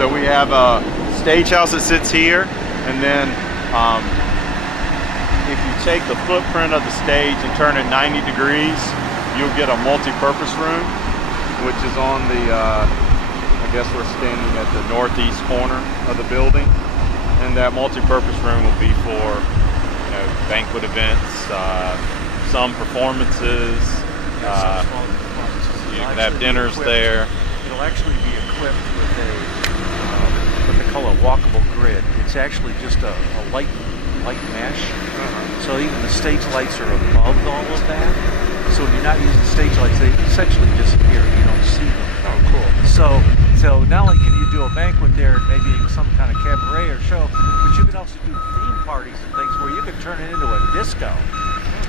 So we have a stage house that sits here, and then if you take the footprint of the stage and turn it 90 degrees, you'll get a multi-purpose room, which is on the, I guess we're standing at the northeast corner of the building. And that multi-purpose room will be for, you know, banquet events, some performances. You can have dinners there. It'll actually be equipped with a what they call a walkable grid. It's actually just a light mesh. So even the stage lights are above all of that. So when you're not using stage lights, they essentially disappear. You don't see them. Oh, cool. So not only can you do a banquet there and maybe some kind of cabaret or show, but you can also do theme parties and things where you can turn it into a disco.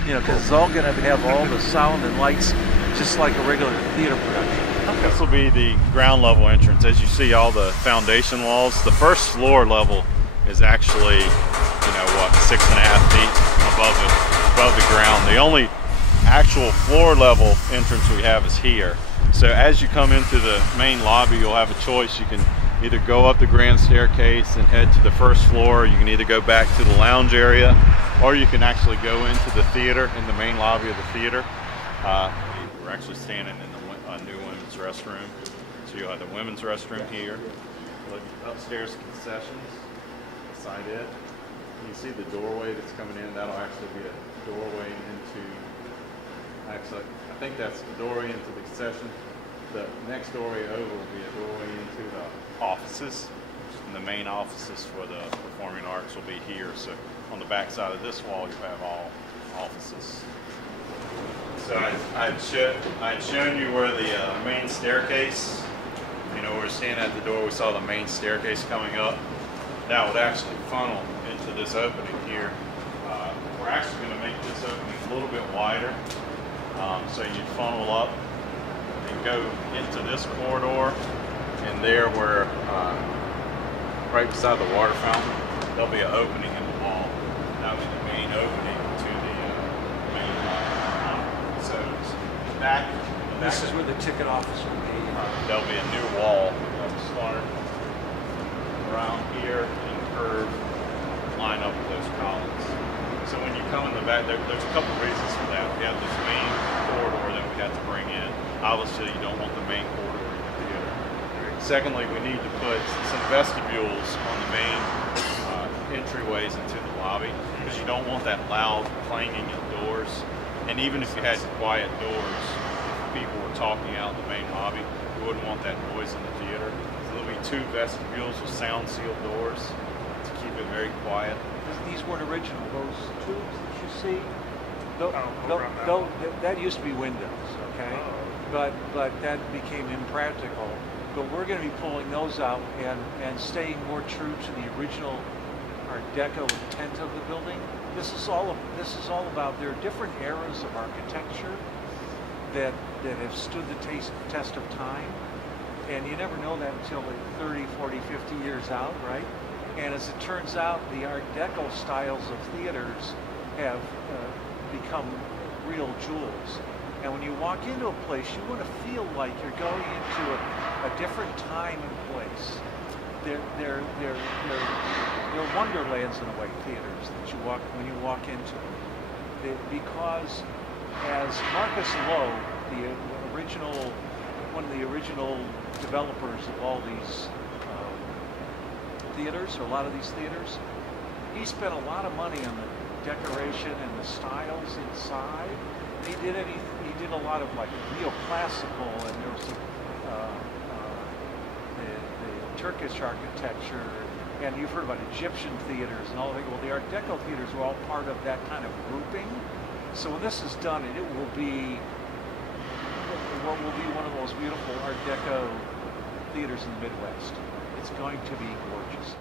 You know, because it's all going to have all the sound and lights just like a regular theater production. Okay. This will be the ground level entrance. As you see, all the foundation walls. The first floor level is actually, you know, what, 6.5 feet above the ground. The only actual floor level entrance we have is here. So as you come into the main lobby, you'll have a choice. You can either go up the grand staircase and head to the first floor. You can either go back to the lounge area, or you can actually go into the theater, in the main lobby of the theater. We're actually standing in the new women's restroom. So you'll have the women's restroom here. Look, upstairs concessions beside it. You see the doorway that's coming in. That'll actually be a doorway into, actually, I think that's the doorway into the concession. The next doorway over will be a doorway into the offices. And the main offices for the performing arts will be here. So on the back side of this wall, you have all offices. So I'd shown you where the main staircase, you know, we're standing at the door, we saw the main staircase coming up. That would actually funnel into this opening here. We're actually going to make this opening a little bit wider. So you'd funnel up and go into this corridor, and there where, right beside the water fountain, there'll be an opening in the wall. That'll be the main opening to the main so back. This is where the ticket office will be. There'll be a new wall that'll start around here and curve, line up with those columns. So when you come in the back, there's a couple reasons for that. We have this main corridor that we have to bring in. Obviously, you don't want the main corridor in the theater. Secondly, we need to put some vestibules on the main entryways into the lobby, because you don't want that loud clanging of doors. And even if you had quiet doors, if people were talking out in the main lobby, you wouldn't want that noise in the theater. So there'll be 2 vestibules with sound sealed doors to keep it very quiet. These weren't original. Those tubes that you see, that used to be windows, okay? But that became impractical. But we're going to be pulling those out and staying more true to the original Art Deco intent of the building. This is all about, there are different eras of architecture that have stood the test of time, and you never know that until like 30, 40, 50 years out, right? And as it turns out, the Art Deco styles of theaters have become real jewels. And when you walk into a place, you want to feel like you're going into a different time and place. They're wonderlands in a way, theaters that when you walk into them. Because as Marcus Lowe, one of the original developers of all these theaters, or a lot of these theaters, he spent a lot of money on the decoration and the styles inside. He did a lot of like neoclassical, and there was the Turkish architecture, and you've heard about Egyptian theaters and all that. Well, the Art Deco theaters were all part of that kind of grouping. So when this is done, it will be what will be one of the most beautiful Art Deco theaters in the Midwest. It's going to be gorgeous.